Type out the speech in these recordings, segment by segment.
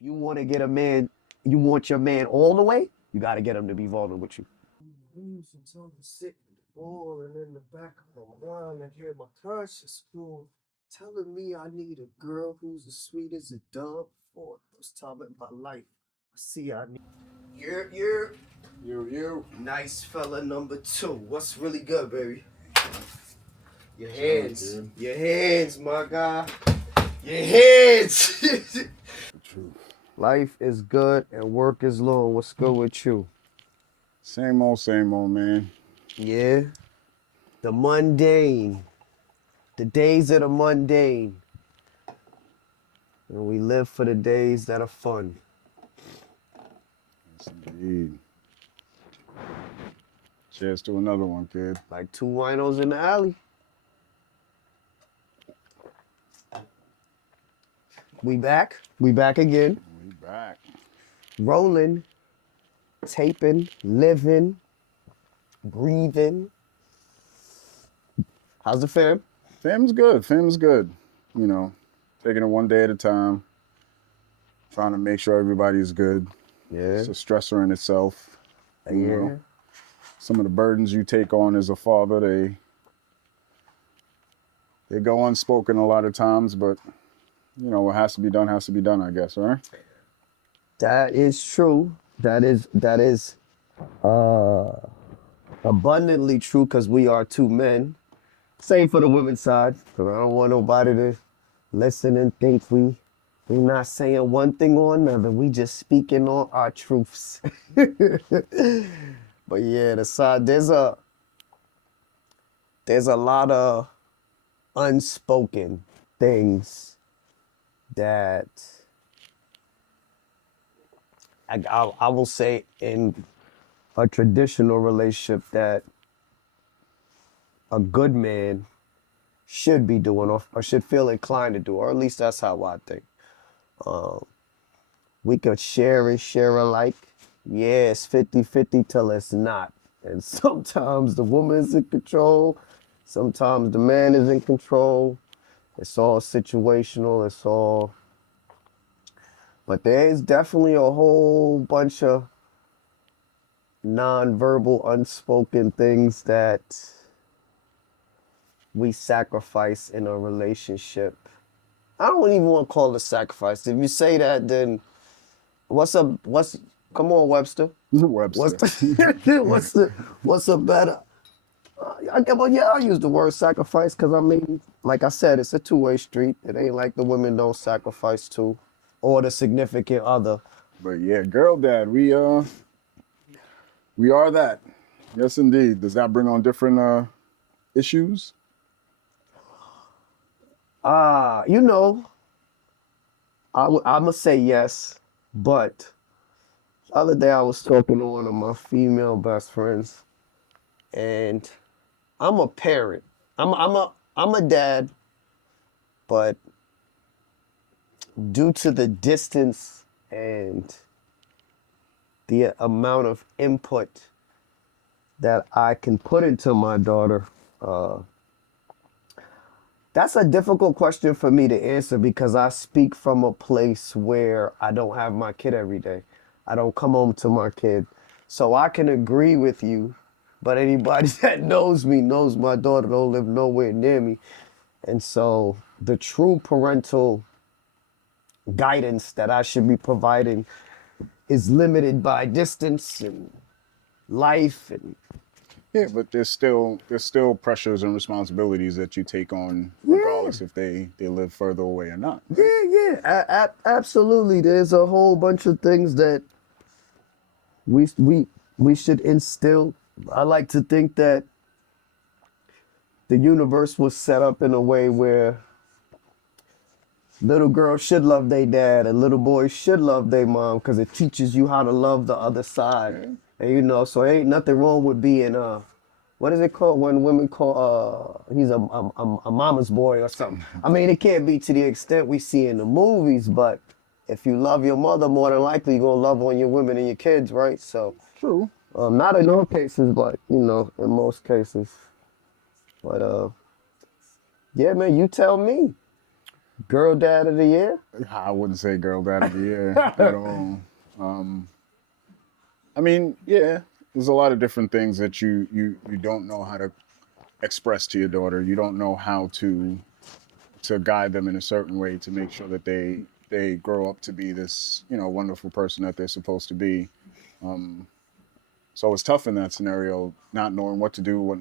You want to get a man, you want your man all the way, you got to get him to be vulnerable with you. News until I'm sitting boring in the back of my mind and hear my conscience school telling me I need a girl who's as sweet as a dove for the first time in my life. I see I need. You're You. nice fella number two. What's really good, baby? Your Chilling, hands. kid. Your hands, my guy. Your hands. The truth. Life is good and work is long. What's good with you? Same old, man. Yeah, the mundane, the days of the mundane. And we live for the days that are fun. Yes, indeed. Cheers to another one, kid. Like two winos in the alley. We back. We back again. We back. Rolling, taping, living, breathing. How's the fam? Fam's good. Fam's good. You know, taking it one day at a time. Trying to make sure everybody's good. Yeah. It's a stressor in itself. You Yeah. know, some of the burdens you take on as a father, they go unspoken a lot of times, but you know, what has to be done has to be done, I guess, right? That is true. That is uh abundantly true because we are two men. Same for the women's side. Cause I don't want nobody to listen and think we not saying one thing or another. We just speaking on our truths. But yeah, the side there's a lot of unspoken things that I will say in a traditional relationship that a good man should be doing or should feel inclined to do, or at least that's how I think. We could share alike. Yeah, it's 50-50 till it's not. And sometimes the woman's in control, sometimes the man is in control. It's all situational, but there is definitely a whole bunch of non-verbal, unspoken things that we sacrifice in a relationship. I don't even want to call it a sacrifice. If you say that, then what's up? Come on, Webster. What's Webster. the, what's a better? Well, yeah, I use the word sacrifice because I mean, like I said, it's a two-way street. It ain't like the women don't sacrifice too, or the significant other. But yeah, girl dad, we are that. Yes, indeed. Does that bring on different issues? You know, I'm gonna say yes, but the other day I was talking to one of my female best friends, and I'm a parent. I'm a dad, but due to the distance and the amount of input that I can put into my daughter, uh, that's a difficult question for me to answer because I speak from a place where I don't have my kid every day. I don't come home to my kid. So I can agree with you, but anybody that knows me knows my daughter don't live nowhere near me. And so the true parental guidance that I should be providing is limited by distance and life and Yeah, but there's still pressures and responsibilities that you take on yeah. regardless if they live further away or not, right? Yeah, absolutely. There's a whole bunch of things that we we we should instill. I like to think that the universe was set up in a way where little girls should love their dad and little boys should love their mom because it teaches you how to love the other side. Yeah. And so ain't nothing wrong with being what is it called when women call he's a mama's boy or something. I mean, it can't be to the extent we see in the movies, but if you love your mother, more than likely you're gonna love on your women and your kids, right? So True. not in all cases, but in most cases. But yeah, man, you tell me. Girl dad of the year? I wouldn't say girl dad of the year at all. Um, I mean, yeah, there's a lot of different things that you don't know how to express to your daughter. You don't know how to guide them in a certain way to make sure that they grow up to be this, you know, wonderful person that they're supposed to be. So it's tough in that scenario, not knowing what to do, what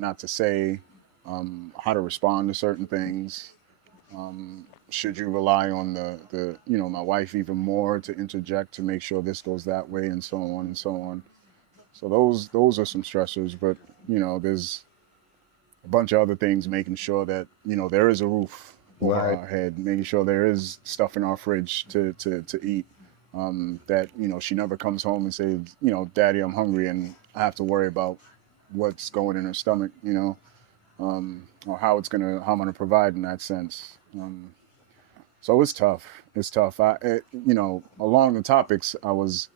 not to say, how to respond to certain things. Should you rely on the you know, my wife even more to interject to make sure this goes that way, and so on and so on. So those are some stressors, but you know, there's a bunch of other things, making sure that, you know, there is a roof over Right. our head, making sure there is stuff in our fridge to eat. That, you know, she never comes home and says, you know, Daddy, I'm hungry, and I have to worry about what's going in her stomach, you know, or how I'm gonna provide in that sense. So it's tough. It's tough. You know, along the topics, I was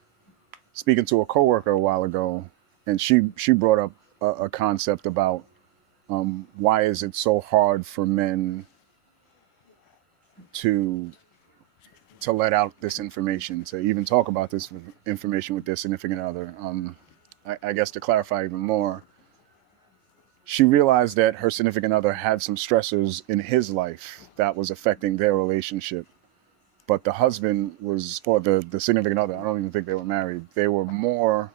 speaking to a coworker a while ago, and she brought up a concept about why is it so hard for men to let out this information, to even talk about this information with their significant other. I guess to clarify even more, she realized that her significant other had some stressors in his life that was affecting their relationship. But the husband was, or the significant other, I don't even think they were married, they were more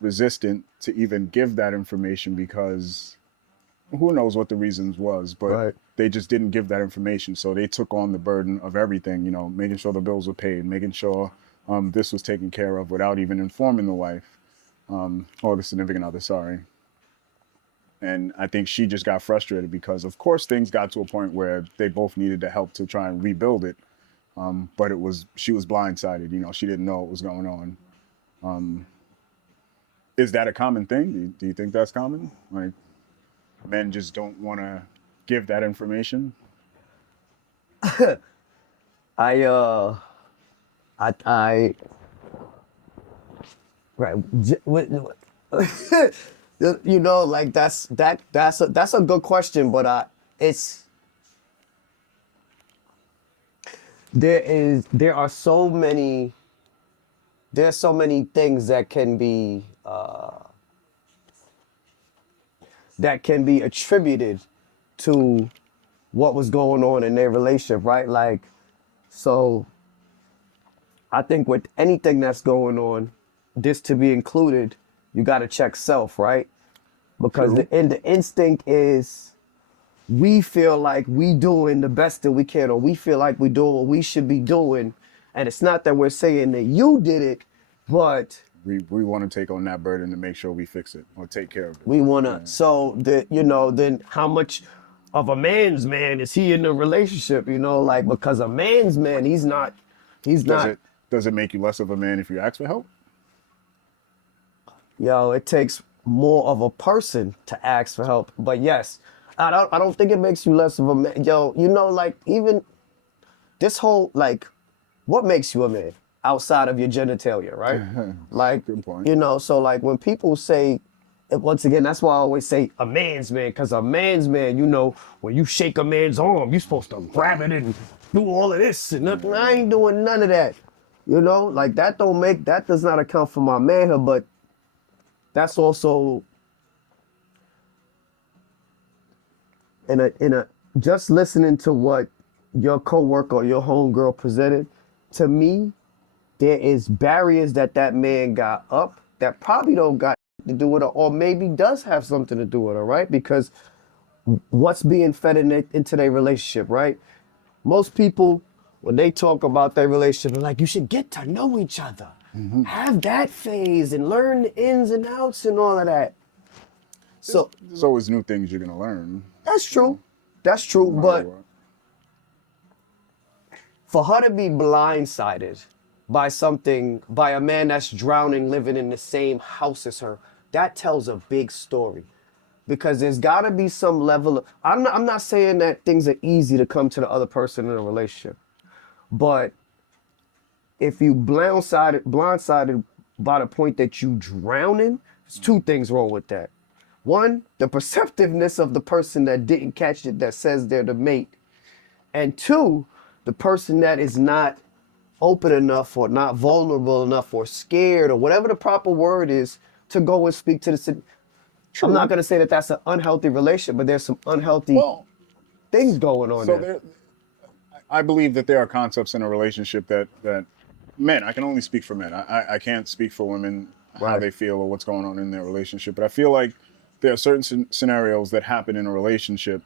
resistant to even give that information because who knows what the reasons was, but Right. they just didn't give that information. So they took on the burden of everything, you know, making sure the bills were paid, making sure this was taken care of without even informing the wife, or the significant other, sorry. And I think she just got frustrated because, of course, things got to a point where they both needed the help to try and rebuild it. But she was blindsided, you know, she didn't know what was going on. Is that a common thing? Do you think that's common? Like, men just don't want to give that information? I I right. You know, like that's a good question, but it's there are so many there's so many things that can be attributed to what was going on in their relationship, right? Like, so I think with anything that's going on, this to be included, you got to check self, right? Because True. the instinct is we feel like we doing the best that we can, or we feel like we doing what we should be doing, and it's not that we're saying that you did it, but We want to take on that burden to make sure we fix it or take care of it. we want to. Yeah. So that then how much of a man's man is he in the relationship? You know, like because a man's man, he's Does not. it does it make you less of a man if you ask for help? Yo, it takes more of a person to ask for help. But yes, I don't think it makes you less of a man. Yo, like even this whole like what makes you a man outside of your genitalia, right? Like, Good point. so like when people say and once again, that's why I always say a man's man, because a man's man, when you shake a man's arm, you're supposed to grab it and do all of this and nothing. I ain't doing none of that. Like that does not account for my manhood, but that's also in a just listening to what your coworker or your homegirl presented to me, there is barriers that man got up that probably don't got to do with it, or maybe does have something to do with it, right? Because what's being fed into their relationship, right? Most people, when they talk about their relationship, they're like, you should get to know each other, have that phase, and learn the ins and outs and all of that. So There's always new things you're gonna learn, that's you know, true. That's true. no matter But what. for her to be blindsided by a man that's drowning, living in the same house as her, that tells a big story. Because there's got to be some level of, I'm not saying that things are easy to come to the other person in a relationship, but if you blindsided by the point that you drowning, there's two things wrong with that. One, the perceptiveness of the person that didn't catch it, that says they're the mate, And two, the person that is not open enough or not vulnerable enough or scared or whatever the proper word is to go and speak to the. I'm not True. going to say that that's an unhealthy relationship, but there's some unhealthy Well, things going on so there. there, I believe that there are concepts in a relationship that men, I can only speak for men. I can't speak for women, how Right. they feel or what's going on in their relationship. But I feel like there are certain scenarios that happen in a relationship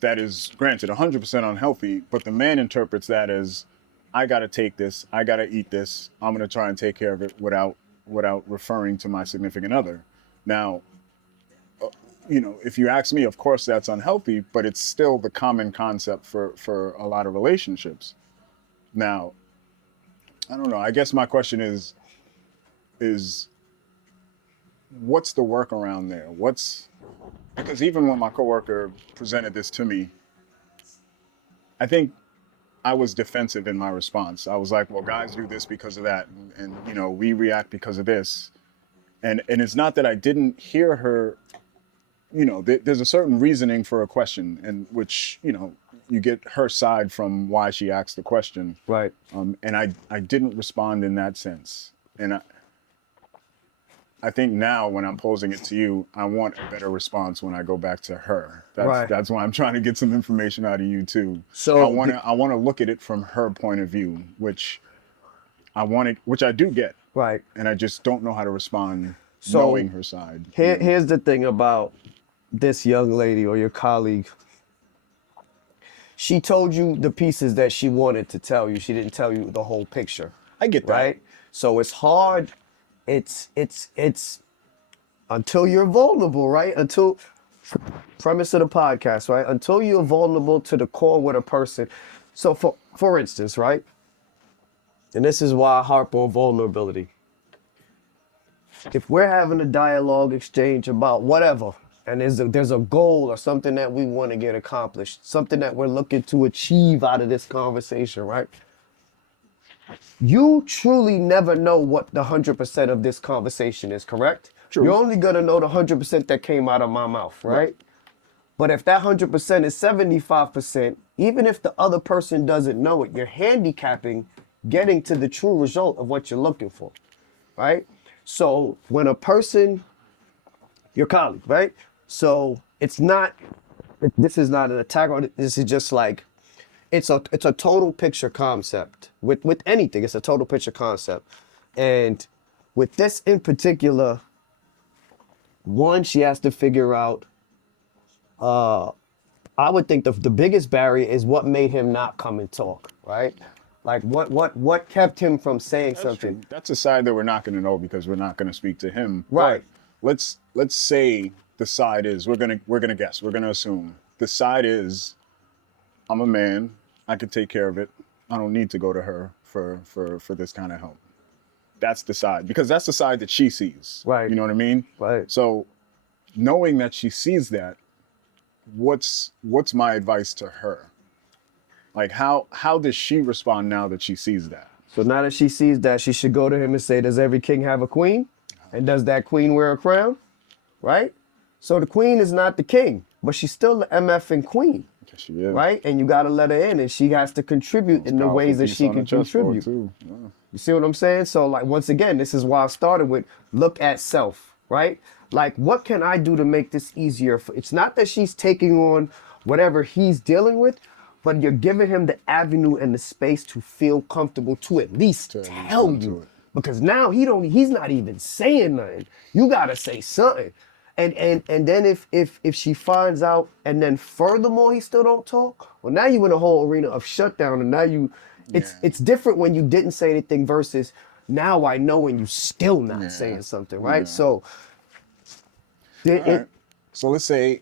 that is, granted, 100% unhealthy, but the man interprets that as, I got to take this, I got to eat this, I'm going to try and take care of it without referring to my significant other. Now, if you ask me, of course that's unhealthy, but it's still the common concept for a lot of relationships. Now, I don't know. I guess my question is what's the workaround there? Because even when my coworker presented this to me, I think I was defensive in my response. I was like, well, guys do this because of that, and we react because of this. And it's not that I didn't hear her. There's a certain reasoning for a question, and which you get her side from why she asked the question. Right. And I didn't respond in that sense. And I think now when I'm posing it to you, I want a better response when I go back to her. Right. That's why I'm trying to get some information out of you too. So I want to look at it from her point of view, which I do get. right. And I just don't know how to respond So knowing her side. here's the thing about this young lady or your colleague. She told you the pieces that she wanted to tell you. She didn't tell you the whole picture. I get that. Right? So it's hard. It's until you're vulnerable, right? Until premise of the podcast, right? Until you're vulnerable to the core with a person. So for instance, right? And this is why I harp on vulnerability. If we're having a dialogue exchange about whatever, and there's a goal or something that we want to get accomplished, something that we're looking to achieve out of this conversation, right? You truly never know what the 100% of this conversation is, correct? True. You're only gonna know the 100% that came out of my mouth, right? But if that 100% is 75%, even if the other person doesn't know it, you're handicapping getting to the true result of what you're looking for, right? So when a person, your colleague, right? So this is not an attack on it. This is just like, it's a total picture concept. With anything, it's a total picture concept. And with this in particular, one, she has to figure out, I would think the biggest barrier is what made him not come and talk, right? Like what kept him from saying That's something. true. That's a side that we're not going to know because we're not going to speak to him. Right. But let's say the side is we're gonna guess, we're gonna assume the side is, I'm a man, I can take care of it. I don't need to go to her for this kind of help. That's the side, because that's the side that she sees. Right. You know what I mean? Right. So knowing that she sees that, what's my advice to her? Like how does she respond now that she sees that? So now that she sees that, she should go to him and say, does every king have a queen? And does that queen wear a crown? Right? So the queen is not the king, but she's still the MFing queen. Yes, she is. Right? And you got to let her in, and she has to contribute in the Powerful ways that piece she on the can chessboard, contribute. too. Yeah. You see what I'm saying? So like, once again, this is why I started with look at self, right? Like, what can I do to make this easier? It's not that she's taking on whatever he's dealing with, but you're giving him the avenue and the space to feel comfortable to at least tell come to you. it. Because now he's not even saying nothing. You gotta say something. And then if she finds out and then furthermore he still don't talk, well now you in a whole arena of shutdown, and now it's different when you didn't say anything versus now I know and you still not saying something, right? Yeah. So All right. So let's say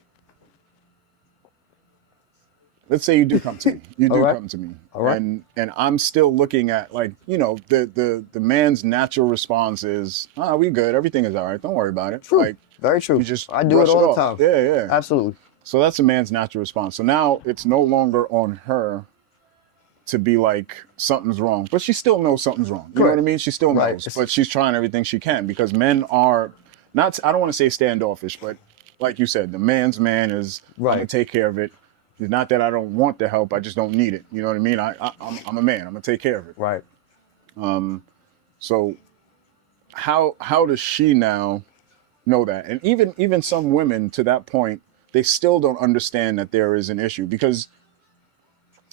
you do come to me. You do All right. come to me. All right. And I'm still looking at, like, the man's natural response is, we good. Everything is all right. Don't worry about it. True. Like, Very true. you just I do brush it all the off. time. Yeah. Absolutely. So that's a man's natural response. So now it's no longer on her to be like, something's wrong. But she still knows something's wrong. You know what I Correct. mean? She still Right. knows. But she's trying everything she can, because men are not, I don't want to say standoffish, but like you said, the man's man is, I'm going to Right. take care of it. It's not that I don't want the help, I just don't need it. You know what I mean? I'm a man. I'm gonna take care of it. Right. So how does she now know that? And even some women to that point, they still don't understand that there is an issue, because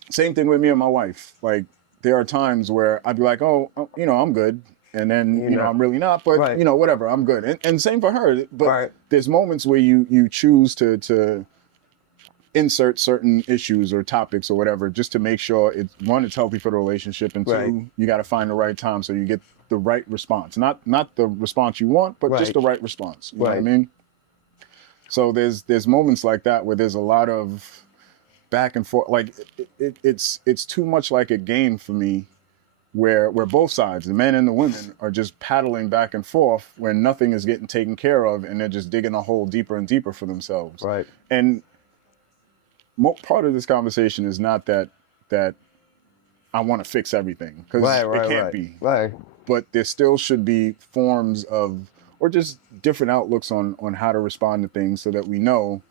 same thing with me and my wife. Like, there are times where I'd be like, oh, I'm good. And then, You know. I'm really not, but Right. whatever, I'm good. And same for her. But Right. there's moments where you choose to insert certain issues or topics or whatever, just to make sure it's healthy for the relationship. And Right. two, you got to find the right time so you get the right response. Not the response you want, but just Right. the right response. You know what I Right. mean? So there's moments like that where there's a lot of back and forth. Like, it's too much like a game for me, where both sides, the men and the women, are just paddling back and forth, where nothing is getting taken care of, and they're just digging a hole deeper and deeper for themselves. Right. And part of this conversation is not that I want to fix everything, because Right. it can't Right. be. Right. But there still should be forms of, or just different outlooks on how to respond to things, so that we know,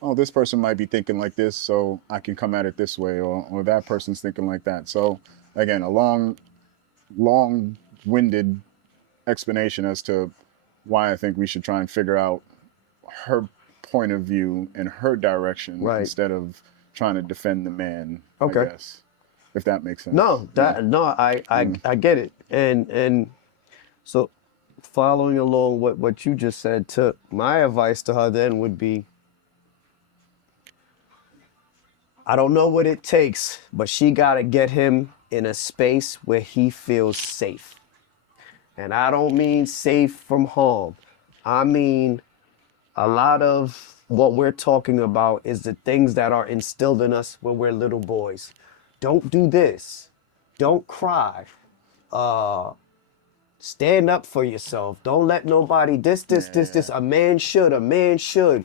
oh, this person might be thinking like this, so I can come at it this way, or that person's thinking like that. So again, a long-winded explanation as to why I think we should try and figure out her point of view and her direction, Right. instead of trying to defend the man. Okay. I guess, if that makes sense. No, I get it. And so, following along what you just said, to my advice to her then would be, I don't know what it takes, but she got to get him in a space where he feels safe. And I don't mean safe from harm. I mean, a lot of what we're talking about is the things that are instilled in us when we're little boys. Don't do this. Don't cry. Stand up for yourself. Don't let nobody this. Yeah. A man should. A man should.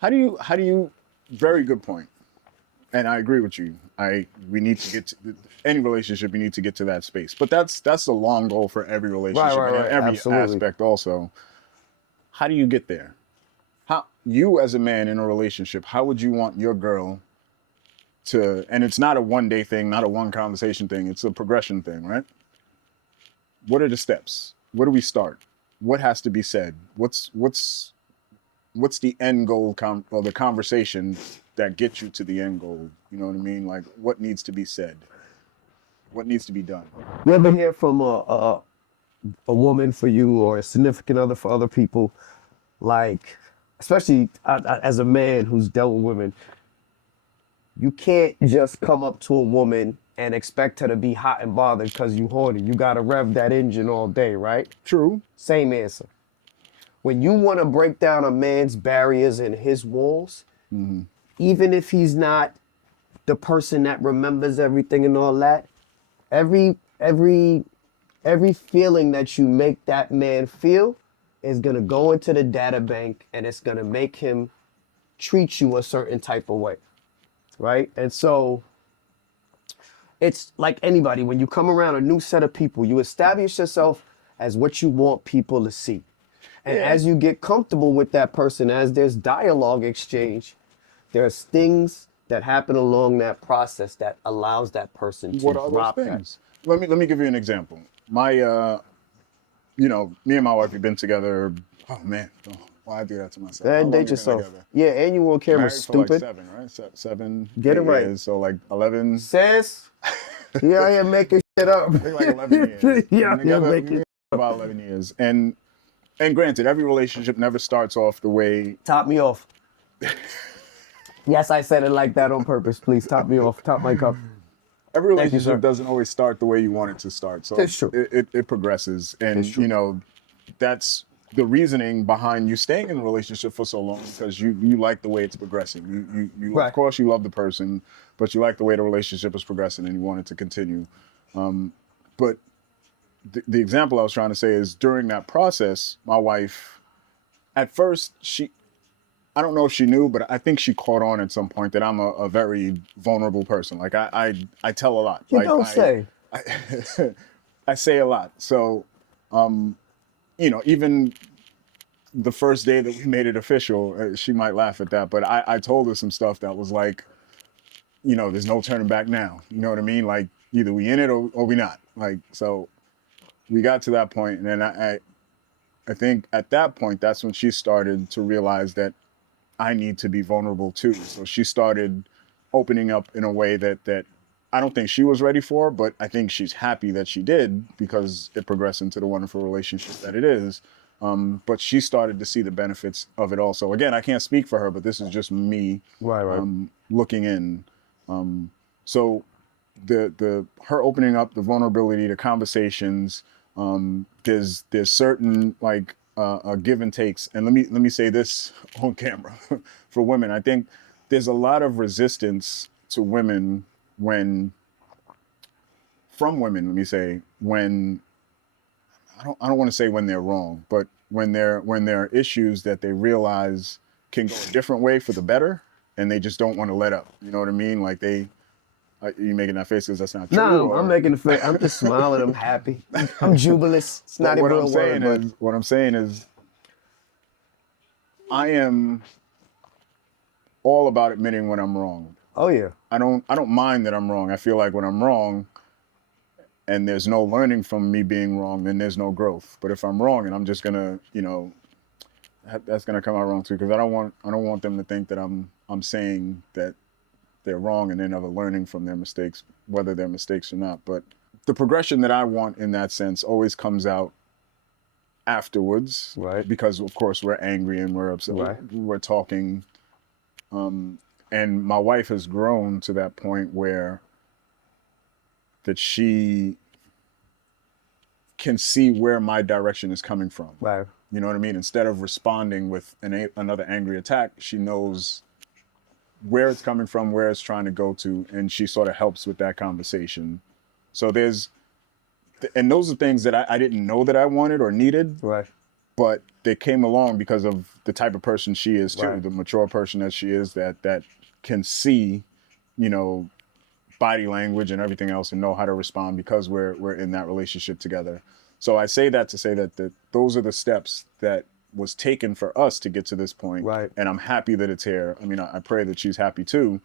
How do you? Very good point. And I agree with you. We need to get to any relationship. You need to get to that space. But that's the long goal for every relationship, and in Right. every Absolutely. aspect also. How do you get there? How, you as a man in a relationship, how would you want your girl to? And it's not a one day thing, not a one conversation thing. It's a progression thing, right? What are the steps? Where do we start? What has to be said? What's the end goal or the conversation that gets you to the end goal? You know what I mean? Like, what needs to be said? What needs to be done? You ever hear from a woman for you, or a significant other for other people, like, especially as a man who's dealt with women, you can't just come up to a woman and expect her to be hot and bothered because you horny. You gotta rev that engine all day, right? True. Same answer. When you want to break down a man's barriers and his walls, even if he's not the person that remembers everything and all that, every feeling that you make that man feel is gonna go into the data bank, and it's gonna make him treat you a certain type of way, right? And so it's like anybody, when you come around a new set of people, you establish yourself as what you want people to see. And Yeah. as you get comfortable with that person, as there's dialogue exchange, there's things that happen along that process that allows that person to What are those drop that. things? Let me give you an example. My me and my wife have been together. Oh man, why I do that to myself? How And long date have we been yourself. together? Yeah, and you on camera, Married for like stupid. 7, right? 7. Get it 8 right. years, so like 11. Sis, yeah, I am making shit up. I think like 11 years. Yeah, We've been together, you're we've making been about 11 years, and granted, every relationship never starts off the way. Top me off. Yes, I said it like that on purpose. Please top me off. Top my cup. Every Thank you, sir. relationship doesn't always start the way you want it to start. So It's true. it progresses, and It's true. that's the reasoning behind you staying in a relationship for so long, because you like the way it's progressing. You Right. Of course you love the person, but you like the way the relationship is progressing, and you want it to continue. But the example I was trying to say is, during that process, my wife, at first, I don't know if she knew, but I think she caught on at some point that I'm a very vulnerable person. Like, I tell a lot. You Like, don't say. I, I say a lot. So, even the first day that we made it official, she might laugh at that, but I told her some stuff that was like, there's no turning back now. You know what I mean? Like either we in it or we not. Like, so we got to that point, and then I think at that point, that's when she started to realize that I need to be vulnerable too. So she started opening up in a way that I don't think she was ready for, but I think she's happy that she did because it progressed into the wonderful relationship that it is. But she started to see the benefits of it also. Again, I can't speak for her, but this is just me Right. looking in. So the her opening up, the vulnerability, the conversations, there's certain like give and takes. And let me say this on camera for women. I think there's a lot of resistance to women from women. Let me say when I don't want to say when they're wrong, but when there are issues that they realize can go a different way for the better, and they just don't want to let up. You know what I mean? Like you making that face because that's not true, No, I'm or making the face. I'm just smiling. I'm happy. I'm jubilous. It's but not even a word, but what I'm saying is I am all about admitting when I'm wrong. oh yeah, I don't mind that I'm wrong. I feel like when I'm wrong and there's no learning from me being wrong, then there's no growth. But if I'm wrong and I'm just gonna, that's gonna come out wrong too, because I don't want them to think that I'm saying that they're wrong and they're never learning from their mistakes, whether they're mistakes or not. But the progression that I want in that sense always comes out afterwards, right, because of course we're angry and we're upset. right, We're talking, and my wife has grown to that point where that she can see where my direction is coming from. right, You know what I mean? Instead of responding with another angry attack, she knows where it's coming from, where it's trying to go to, and she sort of helps with that conversation. So and those are things that I didn't know that I wanted or needed, right, but they came along because of the type of person she is too, right. the mature person that she is, that can see, you know, body language and everything else and know how to respond because we're in that relationship together. So I say that to say that those are the steps that was taken for us to get to this point. Right. And I'm happy that it's here. I mean, I pray that she's happy too.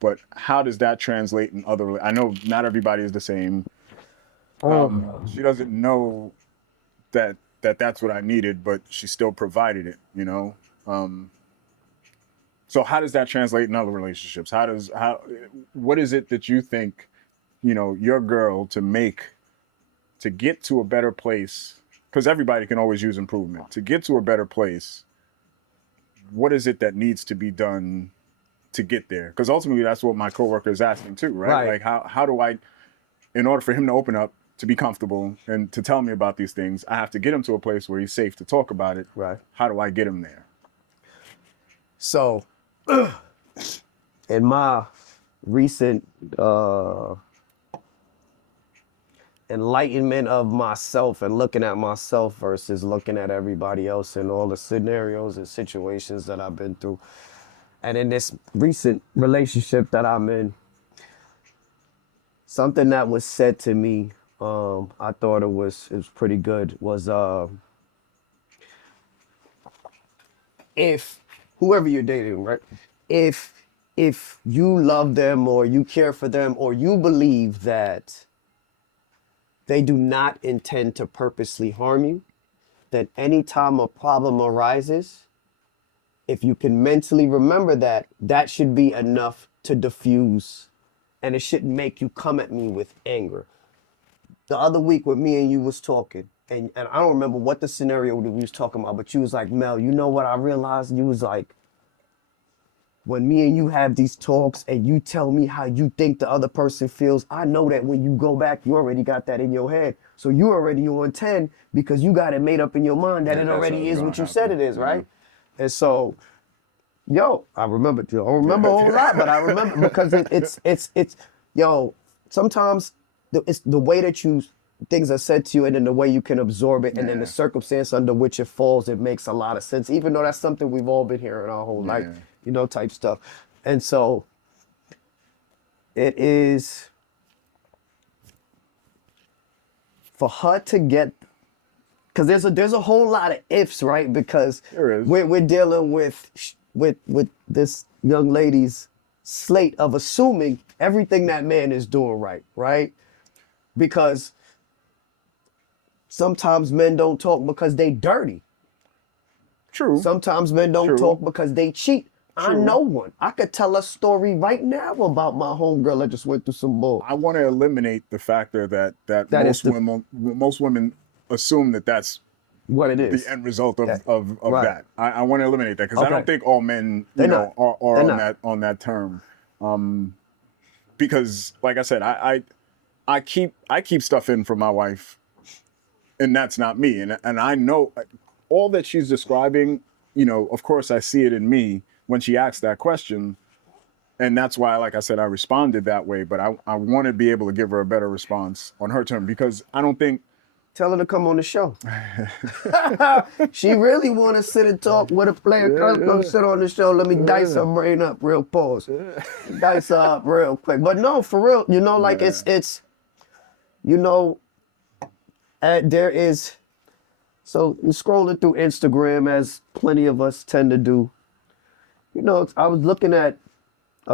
But how does that translate in other? I know not everybody is the same. She doesn't know that's what I needed, but she still provided it. So how does that translate in other relationships? What is it that you think, your girl to get to a better place? Because everybody can always use improvement. To get to a better place, what is it that needs to be done to get there? Because ultimately, that's what my coworker is asking too, right? Right. Like, how do I, in order for him to open up, to be comfortable, and to tell me about these things, I have to get him to a place where he's safe to talk about it. Right. How do I get him there? So, in my recent enlightenment of myself and looking at myself versus looking at everybody else and all the scenarios and situations that I've been through, and in this recent relationship that I'm in, something that was said to me, I thought it was pretty good, was if whoever you're dating, right? If you love them or you care for them or you believe that they do not intend to purposely harm you, then anytime a problem arises, if you can mentally remember that, that should be enough to diffuse, and it shouldn't make you come at me with anger. The other week when me and you was talking, and I don't remember what the scenario that we was talking about, but you was like, Mel, you know what I realized? You was like, when me and you have these talks and you tell me how you think the other person feels, I know that when you go back, you already got that in your head. So you already on 10 because you got it made up in your mind that Yeah, it that's already what's is gonna what you said it happen. is, right? And so, yo, I remember, I don't remember a whole lot, but I remember because it's, yo, sometimes it's the way that things are said to you and then the way you can absorb it and then the Yeah. circumstance under which it falls, it makes a lot of sense, even though that's something we've all been hearing our whole life, Yeah. type stuff. And so it is for her to get, because there's a whole lot of ifs, right? Because There is. we're dealing with this young lady's slate of assuming everything that man is doing right? Because sometimes men don't talk because they dirty. True. Sometimes men don't True. talk because they cheat. I True. know one. I could tell a story right now about my homegirl that just went through some bull. I want to eliminate the factor that That is most women assume that that's what it the is. end result of That- of right. that. I want to eliminate that because I Okay. don't think all men They're are They're on not. that term. Because like I said, I keep stuff in for my wife, and that's not me. And I know all that she's describing. Of course, I see it in me when she asked that question. And that's why, like I said, I responded that way. But I want to be able to give her a better response on her term because I don't think. Tell her to come on the show. She really want to sit and talk with a player. Come sit on the show. Let me dice her brain up real pause. Dice her up real quick. But no, for real, like it's there is. So scrolling through Instagram, as plenty of us tend to do. I was looking at it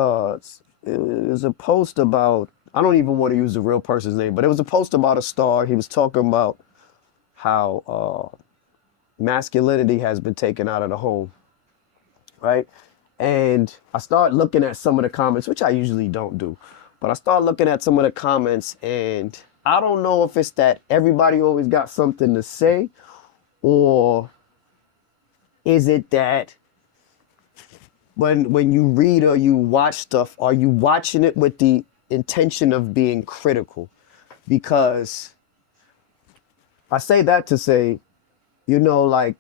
was a post about, I don't even want to use the real person's name, but it was a post about a star. He was talking about how masculinity has been taken out of the home, right? And I started looking at some of the comments, which I usually don't do, but I started looking at some of the comments, and I don't know if it's that everybody always got something to say, or is it that when you read or you watch stuff, are you watching it with the intention of being critical? Because I say that to say, like,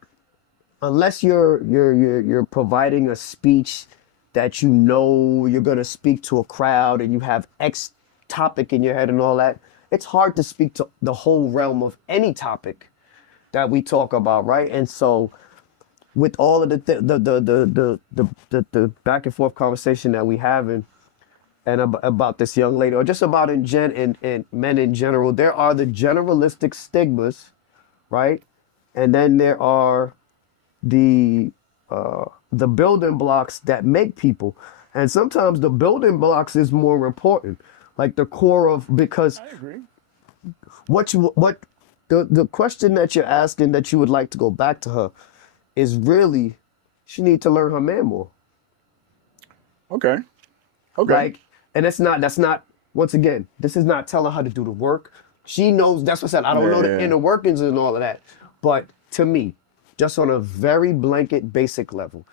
unless you're providing a speech that you're gonna speak to a crowd and you have X topic in your head and all that, it's hard to speak to the whole realm of any topic that we talk about, right? And so with all of the back and forth conversation that we having and about this young lady, or just about in men in general, there are the generalistic stigmas, right? And then there are the building blocks that make people. And sometimes the building blocks is more important, like the core of, because I agree. what the question that you're asking that you would like to go back to her is really, she need to learn her man more. Okay. Okay. Like, and that's not, once again, this is not telling her to do the work. She knows, that's what I said, I don't know the inner workings and all of that. But to me, just on a very blanket, basic level,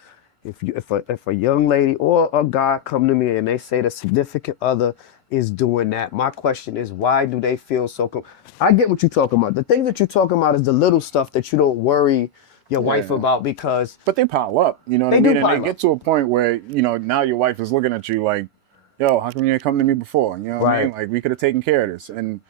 if a young lady or a guy come to me and they say the significant other is doing that, my question is, why do they feel so? I get what you're talking about. The thing that you're talking about is the little stuff that you don't worry your wife about, because But they pile up, you know what I They do mean? And pile they get up. to a point where, now your wife is looking at you like, yo, how come you didn't come to me before? You know what I mean? Right. Like, we could have taken care of this. And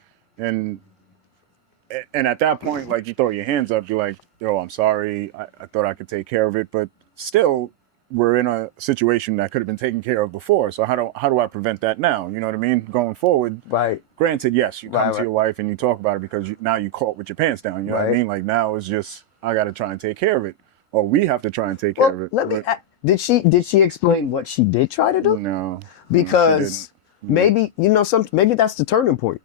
at that point, like, you throw your hands up, you're like, yo, I'm sorry. I thought I could take care of it. But still, we're in a situation that could have been taken care of before. So how do I prevent that now? You know what I mean? Going forward. Right. Granted, yes, you come Right, to right. your wife and you talk about it because now you caught with your pants down. You know what I Right. mean? Like, now it's just, I got to try and take care of it. Or we have to try and take Well, care of it. let me. But Did she explain what she did try to do? no. Because maybe maybe that's the turning point,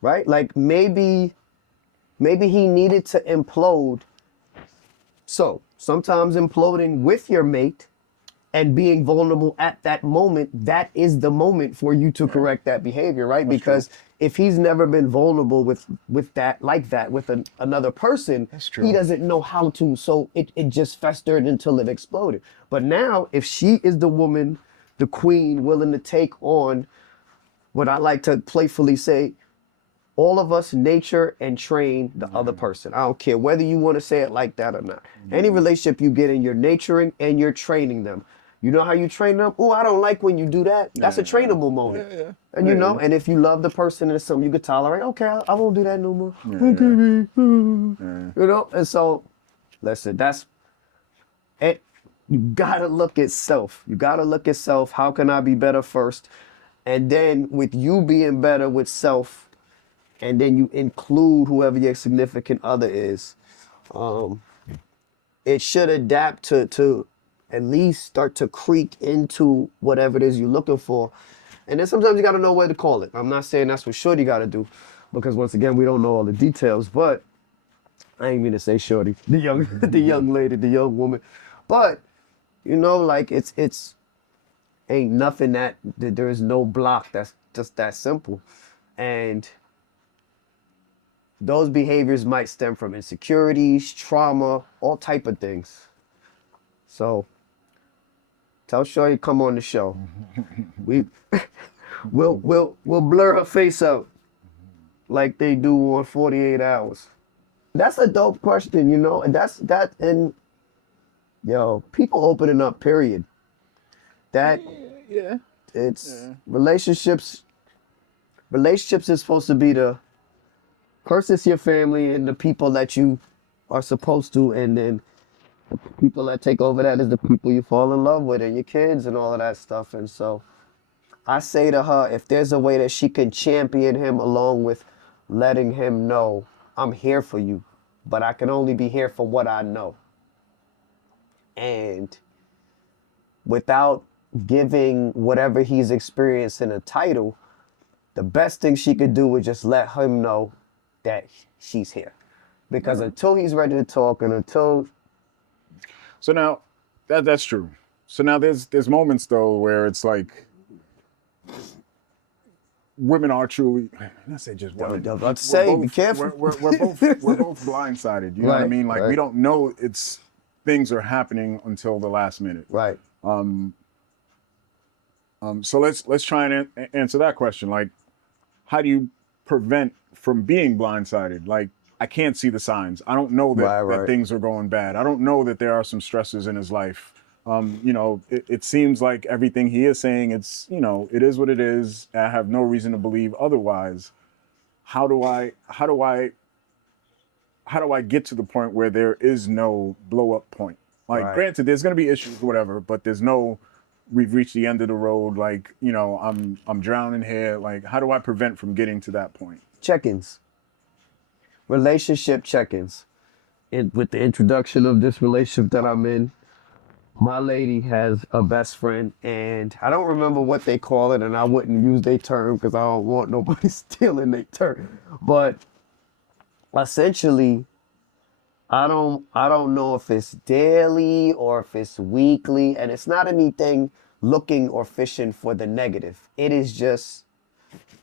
right? Like maybe he needed to implode. So sometimes imploding with your mate and being vulnerable at that moment, that is the moment for you to correct that behavior, right? Because if he's never been vulnerable with that, like that, with another person, true. he doesn't know how to. So it just festered until it exploded. But now, if she is the woman, the queen, willing to take on what I like to playfully say, all of us nature and train the other person. I don't care whether you want to say it like that or not. Any relationship you get in, you're nurturing and you're training them. You know how you train them? Oh, I don't like when you do that. That's a trainable moment. Yeah. And and if you love the person and it's something you could tolerate, okay, I won't do that no more. And so, listen, that's it. You gotta look at self. You gotta look at self. How can I be better first? And then with you being better with self, and then you include whoever your significant other is, it should adapt to at least start to creak into whatever it is you're looking for. And then sometimes you got to know where to call it. I'm not saying that's what shorty got to do, because once again, we don't know all the details. But I ain't mean to say shorty, the young, the young lady, the young woman. But like it's ain't nothing that there is no block that's just that simple, and those behaviors might stem from insecurities, trauma, all type of things. So tell Shorty come on the show. We we'll blur her face out like they do on 48 Hours. That's a dope question, and and people opening up, period. That Yeah. it's relationships is supposed to be the first, it's your family and the people that you are supposed to, and then the people that take over that is the people you fall in love with and your kids and all of that stuff. And so I say to her, if there's a way that she can champion him along with letting him know, I'm here for you, but I can only be here for what I know. And without giving whatever he's experiencing a title, the best thing she could do is just let him know that she's here. Because until he's ready to talk and until... So now, that's true. So now there's moments though where it's like women are truly. Let's say just women. Let's say, be careful. We're both blindsided. You know what I mean? Like we don't know things are happening until the last minute. Right. So let's try and answer that question. Like, how do you prevent from being blindsided? Like, I can't see the signs. I don't know that things are going bad. I don't know that there are some stresses in his life. It seems like everything he is saying, it is what it is. I have no reason to believe otherwise. How do I get to the point where there is no blow up point? Like, granted, there's going to be issues or whatever, but there's no, we've reached the end of the road. Like, I'm drowning here. Like, how do I prevent from getting to that point? Check-ins. Relationship check-ins. With the introduction of this relationship that I'm in, my lady has a best friend, and I don't remember what they call it, and I wouldn't use their term because I don't want nobody stealing their term. But essentially, I don't know if it's daily or if it's weekly, and it's not anything looking or fishing for the negative. It is just,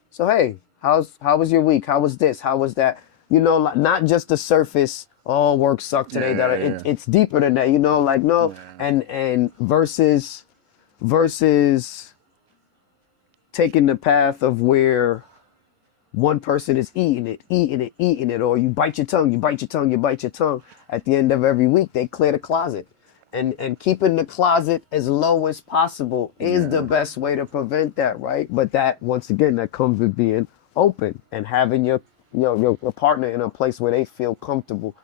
so hey, how was your week? How was this? How was that? Not just the surface. Oh, work sucked today. It's deeper than that. And versus taking the path of where one person is eating it, or you bite your tongue. At the end of every week, they clear the closet. And keeping the closet as low as possible is the best way to prevent that, right? But that, once again, that comes with being open and having your partner in a place where they feel comfortable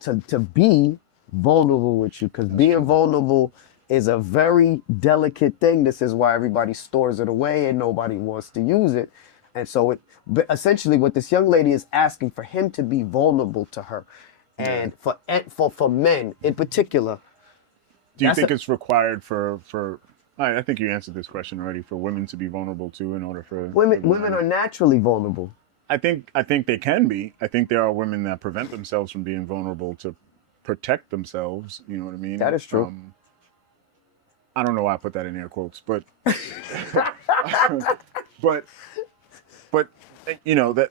to be vulnerable with you, because being vulnerable is a very delicate thing. This is why everybody stores it away and nobody wants to use it. And so but essentially what this young lady is asking for him to be vulnerable to her. And for men in particular. Do you think it's required for I think you answered this question already, for women to be vulnerable too, in order for women are naturally vulnerable. I think they can be. I think there are women that prevent themselves from being vulnerable to protect themselves. You know what I mean? That is true. I don't know why I put that in air quotes, but but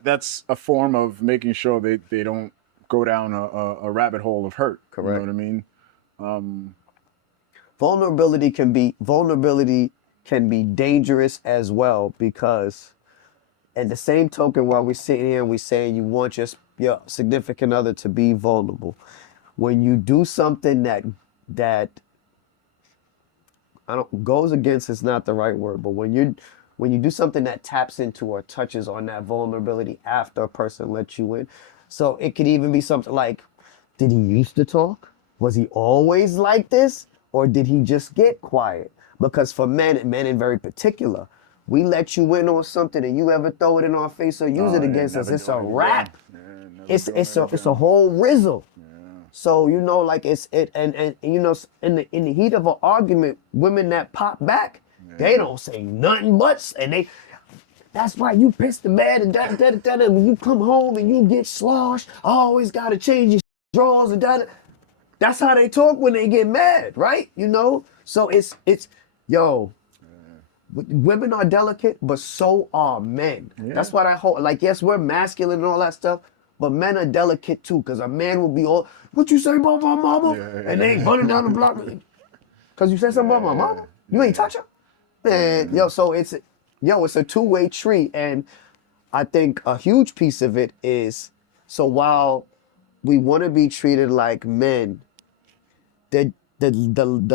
that's a form of making sure they don't go down a rabbit hole of hurt. Correct. You know what I mean? Vulnerability can be dangerous as well, because at the same token, while we're sitting here and we're saying you want your significant other to be vulnerable, when you do something that goes against, is not the right word, but when you do something that taps into or touches on that vulnerability after a person lets you in, so it could even be something like, did he used to talk? Was he always like this? Or did he just get quiet? Because for men in very particular, we let you in on something and you ever throw it in our face or use it against us, it's a wrap. It's a whole rizzle. So you know, like and you know, in the heat of an argument, women that pop back, they don't say nothing but, and they. That's why you piss the bed and and when you come home and you get sloshed, I always gotta change your drawers and da. That's how they talk when they get mad, right? You know? So yo, women are delicate, but so are men. Yeah. That's why that whole, like, yes, we're masculine and all that stuff, but men are delicate too, because a man will be all, what you say about my mama? Yeah. And they ain't running down the block. Because you said something about my mama? You ain't touch her? Man, yo, so it's a two-way tree. And I think a huge piece of it is, so while we want to be treated like men, the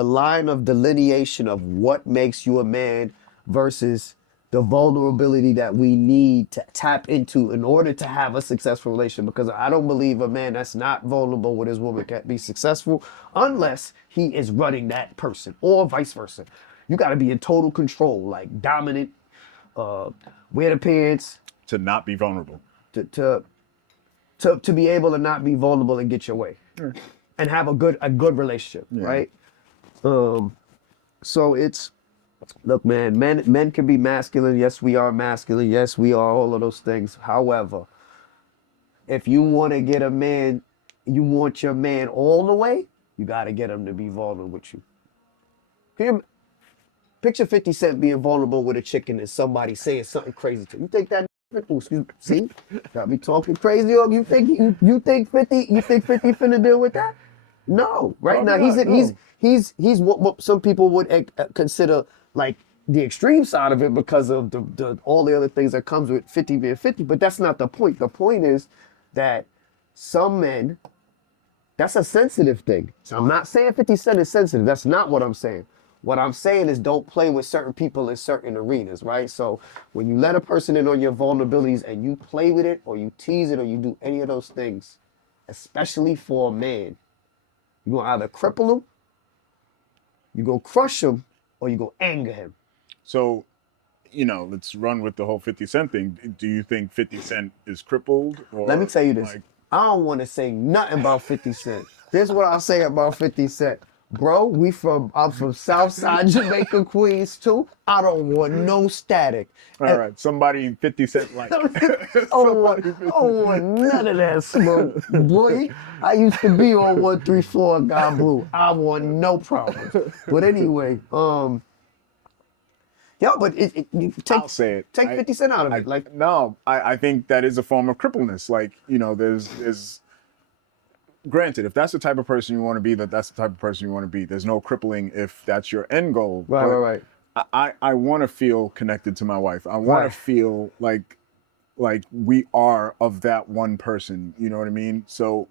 line of delineation of what makes you a man versus the vulnerability that we need to tap into in order to have a successful relationship. Because I don't believe a man that's not vulnerable with his woman can be successful unless he is running that person, or vice versa. You got to be in total control, like dominant, wear the pants, To not be vulnerable. to be able to not be vulnerable and get your way, and have a good relationship, right? So it's, look, man, men can be masculine. Yes, we are masculine. Yes, we are all of those things. However, if you want to get a man, you want your man all the way, you got to get him to be vulnerable with you. Can you picture 50 Cent being vulnerable with a chicken and somebody saying something crazy to you? You think that? Oh, excuse me. See, got me talking crazy. Or you think 50 finna deal with that? No, right now he's what some people would consider like the extreme side of it because of the all the other things that comes with 50 being 50. But that's not the point. The point is that some men, that's a sensitive thing. So I'm not saying 50 Cent is sensitive. That's not what I'm saying. What I'm saying is don't play with certain people in certain arenas, right? So when you let a person in on your vulnerabilities and you play with it or you tease it or you do any of those things, especially for a man, you're going to either cripple him, you're going to crush him, or you're going to anger him. So, let's run with the whole 50 Cent thing. Do you think 50 Cent is crippled? Or Let me tell you this. I don't want to say nothing about 50 Cent. Here's what I'll say about 50 Cent. Bro, I'm from Southside Jamaica, Queens too. I don't want no static. All right, somebody 50 Cent like. I don't want none of that smoke. Boy, I used to be on 134 God Blue. I want no problem. But anyway, but I'll say it. Take 50 Cent out of it. No, I think that is a form of crippleness. Like, there's granted, if that's the type of person you want to be, that's the type of person you want to be. There's no crippling if that's your end goal. Right. I want to feel connected to my wife. I want to feel like we are of that one person. You know what I mean? So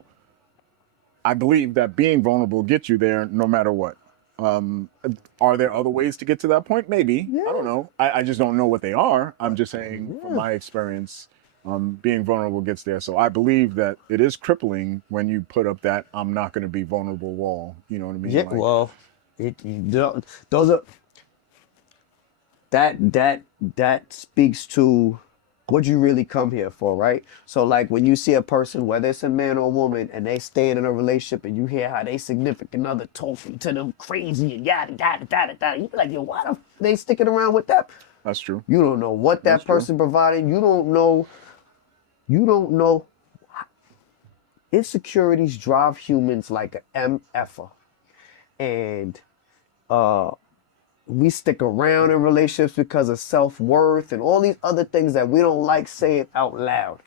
I believe that being vulnerable gets you there no matter what. Are there other ways to get to that point? Maybe. Yeah. I don't know. I just don't know what they are. I'm just saying from my experience, being vulnerable gets there. So I believe that it is crippling when you put up that I'm not going to be vulnerable wall. You know what I mean? Yeah. Well, those are that speaks to what you really come here for, right? So like when you see a person, whether it's a man or a woman, and they staying in a relationship and you hear how they significant other talking to them crazy and yada, you be like, yo, why the they sticking around with that? That's true. You don't know what that person provided. You don't know. Insecurities drive humans like an MFer. And we stick around in relationships because of self-worth and all these other things that we don't like saying out loud.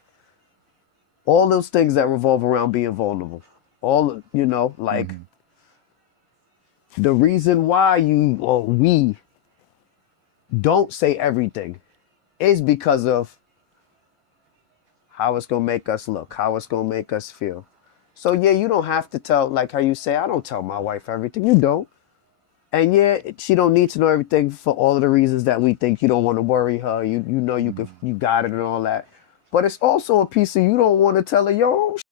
All those things that revolve around being vulnerable. All, the reason why you or we don't say everything is because of how it's going to make us look, how it's going to make us feel. So yeah, you don't have to tell, like how you say, I don't tell my wife everything. You don't. And yeah, she don't need to know everything for all of the reasons that we think. You don't want to worry her. You know you got it and all that. But it's also a piece of you don't want to tell her your own shit.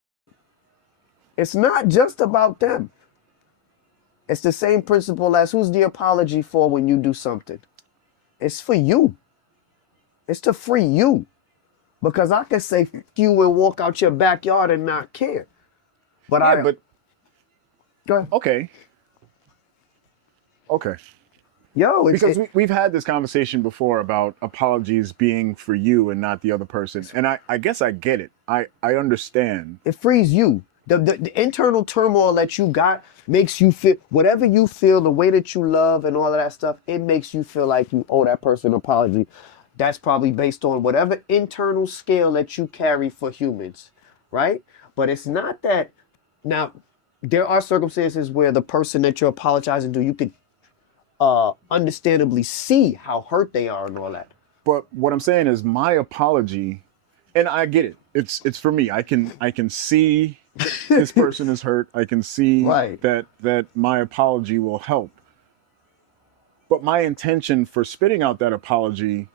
It's not just about them. It's the same principle as who's the apology for when you do something? It's for you. It's to free you. Because I can say F you and walk out your backyard and not care. But Go ahead. Okay. Okay. Yo, Because we've had this conversation before about apologies being for you and not the other person. And I guess I get it. I understand. it frees you. The internal turmoil that you got makes you feel whatever you feel, the way that you love and all of that stuff, it makes you feel like you owe that person an apology. That's probably based on whatever internal scale that you carry for humans, right? But it's not that now there are circumstances where the person that you're apologizing to, you could understandably see how hurt they are and all that. But what I'm saying is my apology, and I get it. It's for me. I can see this person is hurt. I can see Right. that my apology will help. But my intention for spitting out that apology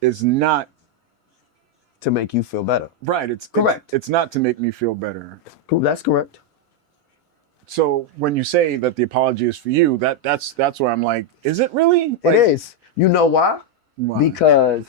is not To make you feel better. right. It's Correct. It's not to make me feel better. Cool, that's correct. So when you say that the apology is for you, that's where I'm like, is it really? It is. You know why? Why? Because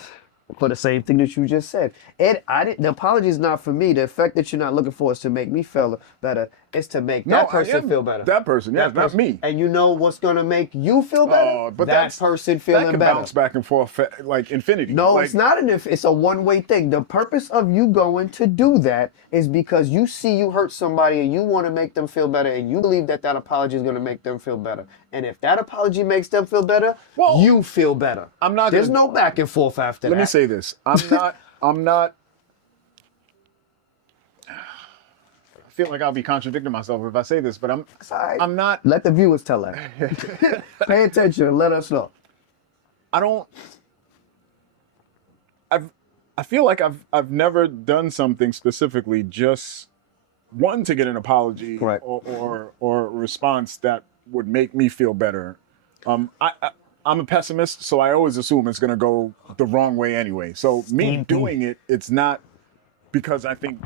for the same thing that you just said. The apology is not for me. The effect that you're not looking for is to make me feel better. It's to make No, that I person am feel better. that person, yeah, That not person. me. And you know what's gonna make you feel better? But that that's person that feeling can better. bounce back and forth like infinity. No, like, it's not it's a one-way thing. The purpose of you going to do that is because you see you hurt somebody and you want to make them feel better and you believe that that apology is going to make them feel better. And if that apology makes them feel better, Well, you feel better. I'm not There's gonna- no back and forth after that. Let me say this. I'm not. I feel like I'll be contradicting myself if I say this, but It's all right. I'm not. Let the viewers tell that. Pay attention and let us know. I don't. I feel like I've never done something specifically just one to get an apology Correct. or a response that would make me feel better. I'm a pessimist, so I always assume it's gonna go the wrong way anyway. So me doing it, it's not because I think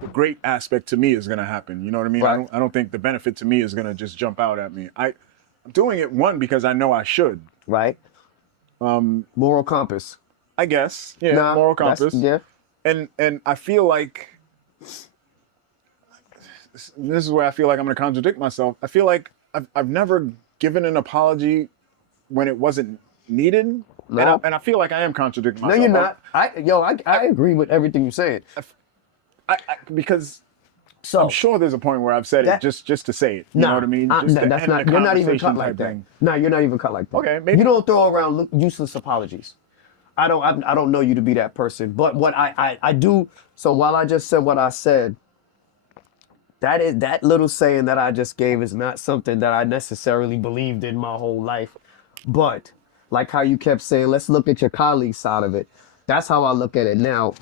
the great aspect to me is gonna happen. You know what I mean? Right. I don't think the benefit to me is gonna just jump out at me. I'm doing it one because I know I should. Right? Moral compass. I guess. Yeah, Nah, moral that's- compass. Yeah. And I feel like this is where I feel like I'm gonna contradict myself. I feel like I've never given an apology when it wasn't needed. No. And I feel like I am contradicting No, myself. you're not. I agree with everything you're saying. Because So I'm sure there's a point where I've said That- it just to say it. You know what I mean? Just to that's end not. the You're not even conversation cut like type that. thing. No, you're not even cut like that. Okay, maybe- You don't throw around useless apologies. I don't know you to be that person. But what I do. So while I just said what I said, that little saying that I just gave is not something that I necessarily believed in my whole life. But like how you kept saying, let's look at your colleague side of it. That's how I look at it now.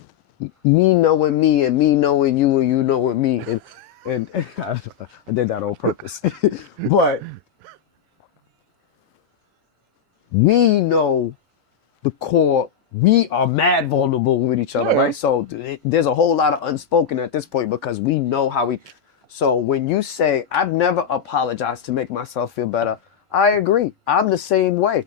Me knowing me and me knowing you and you knowing me and I did that on purpose. But we know the core. We are mad vulnerable with each other, Yeah. right? So there's a whole lot of unspoken at this point because we know how we. So when you say I've never apologized to make myself feel better, I agree. I'm the same way,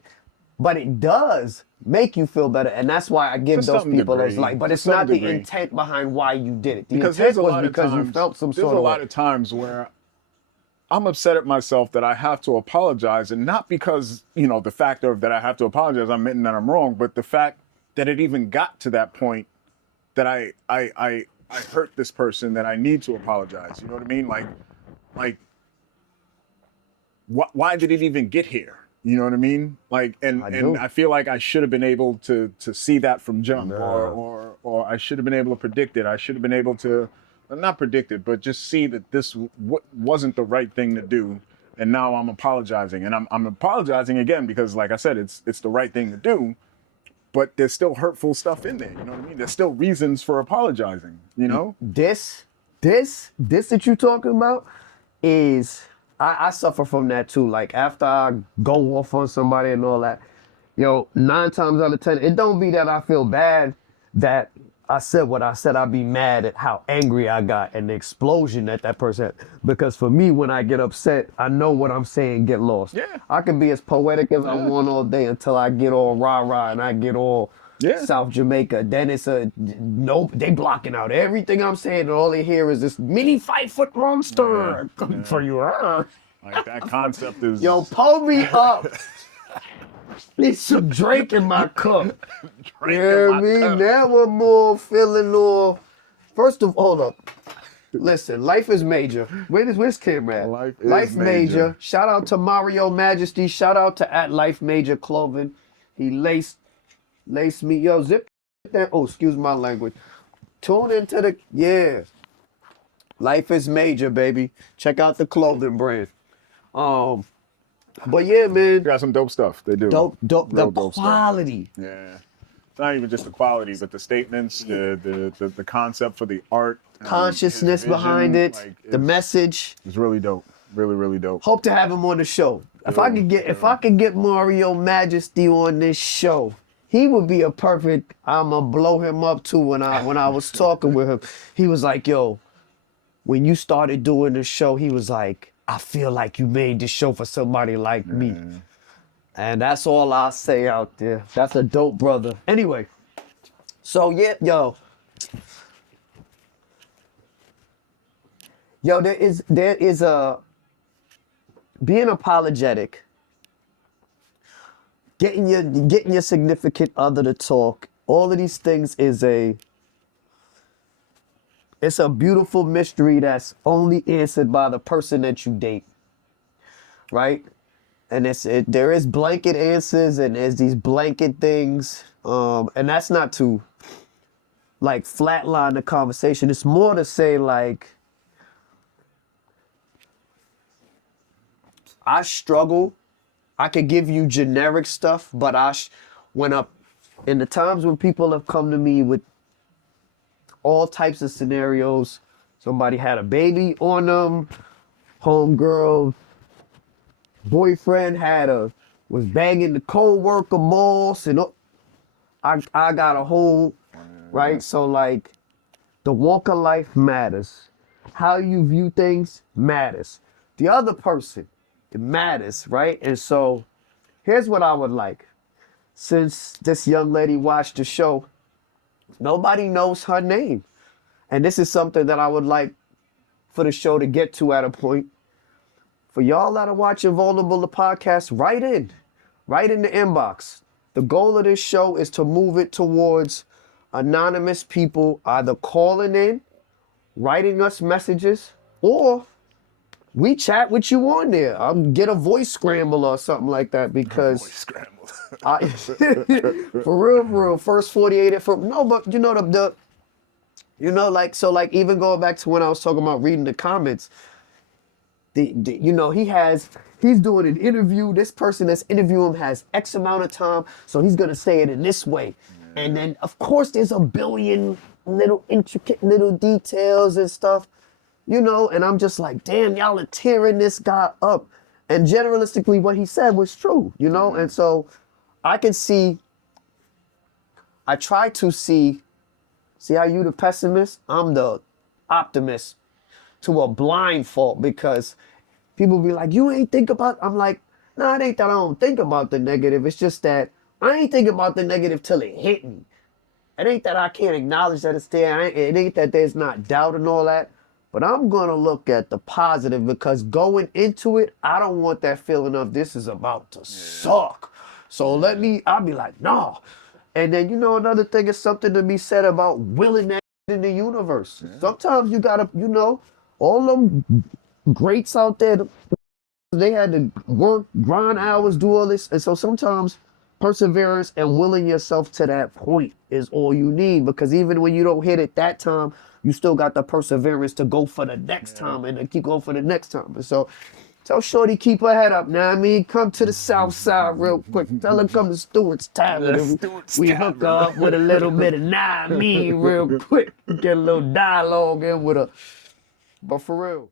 but it does make you feel better, and that's why I give To those some people those degree. like. But To it's some not the degree. intent behind why you did it. The Because intent there's a was lot of because times, you felt some there's sort a of lot way. of times where I'm upset at myself that I have to apologize, and not because the fact of that I have to apologize, I'm admitting that I'm wrong, but the fact that it even got to that point that I hurt this person that I need to apologize. You know what I mean? Like why did it even get here? You know what I mean? Like, and do. I feel like I should have been able to see that from jump, Nah. or I should have been able to predict it. I should have been able to, not predict it, but just see that this wasn't the right thing to do. And now I'm apologizing, and I'm apologizing again because, like I said, it's the right thing to do. But there's still hurtful stuff in there. You know what I mean? There's still reasons for apologizing. You know? This that you talking about is I suffer from that too. Like after I go off on somebody and all that, 9 times out of 10, it don't be that I feel bad that I said what I said. I'd be mad at how angry I got and the explosion that person had. Because for me, when I get upset, I know what I'm saying get lost. Yeah. I can be as poetic as I want all day until I get all rah-rah and I get all Yeah. South Jamaica. Then it's a nope. They blocking out everything I'm saying, and all they hear is this mini 5-foot monster coming for you. Like that concept is. Yo, pull me up. Need some Drake in my cup. You hear me? Now I'm more feeling all. First of all, hold up. Listen, life is major. Where's Kim at? Life is major. Shout out to Mario Majesty. Shout out to at Life Major Clothing. He laced me. Yo, zip that. Oh, excuse my language. Tune into the Life is major, baby. Check out the clothing brand. But yeah, man. You got some dope stuff. They do. Dope. Real The dope quality. Stuff. Yeah. It's not even just the quality, but the statements, the concept for the art, Consciousness vision, behind it, like, the message. It's really dope. Really, really dope. Hope to have him on the show. If I could get Mario Majesty on this show, he would be a perfect. I'ma blow him up too. When I was talking with him, he was like, "Yo, when you started doing the show, he was like, I feel like you made this show for somebody like me." And that's all I'll say out there. That's a dope brother. Anyway, so yeah, yo, there is a being apologetic, getting your significant other to talk. All of these things it's a beautiful mystery that's only answered by the person that you date, right? And there is blanket answers and there's these blanket things, and that's not to like flatline the conversation. It's more to say like I struggle. I could give you generic stuff, but in the times when people have come to me with all types of scenarios, somebody had a baby on them, homegirl, boyfriend was banging the co-worker boss, and I got a whole, right? So like, the walk of life matters. How you view things matters. The other person, it matters, right? And so, here's what I would like. Since this young lady watched the show, nobody knows her name. And this is something that I would like for the show to get to at a point. For y'all that are watching Vulnerable the podcast, write in the inbox. The goal of this show is to move it towards anonymous people either calling in, writing us messages, or we chat with you on there. Get a voice scramble or something like that because Voice scramble. for real, first 48 but you know like even going back to when I was talking about reading the comments. He's doing an interview. This person that's interviewing him has X amount of time, so he's gonna say it in this way. Yeah. And then of course there's a billion little intricate little details and stuff, and I'm just like, damn, y'all are tearing this guy up. And generalistically what he said was true, and so I try to see how you the pessimist, I'm the optimist. To a blind fault, because people be like, you ain't think about, I'm like, nah, it ain't that I don't think about the negative. It's just that I ain't think about the negative till it hit me. It ain't that I can't acknowledge that it's there. It ain't that there's not doubt and all that. But I'm going to look at the positive, because going into it, I don't want that feeling of this is about to suck. So I'll be like, nah. And then, another thing is something to be said about willing that in the universe. Yeah. Sometimes you gotta, all them greats out there, they had to work, grind hours, do all this. And so sometimes perseverance and willing yourself to that point is all you need, because even when you don't hit it that time, you still got the perseverance to go for the next time and to keep going for the next time. And so tell Shorty keep her head up, now I mean, come to the south side real quick. Tell her come to Stewart's Tavern. We hook her up with a little bit of real quick. Get a little dialogue in with her. But for real.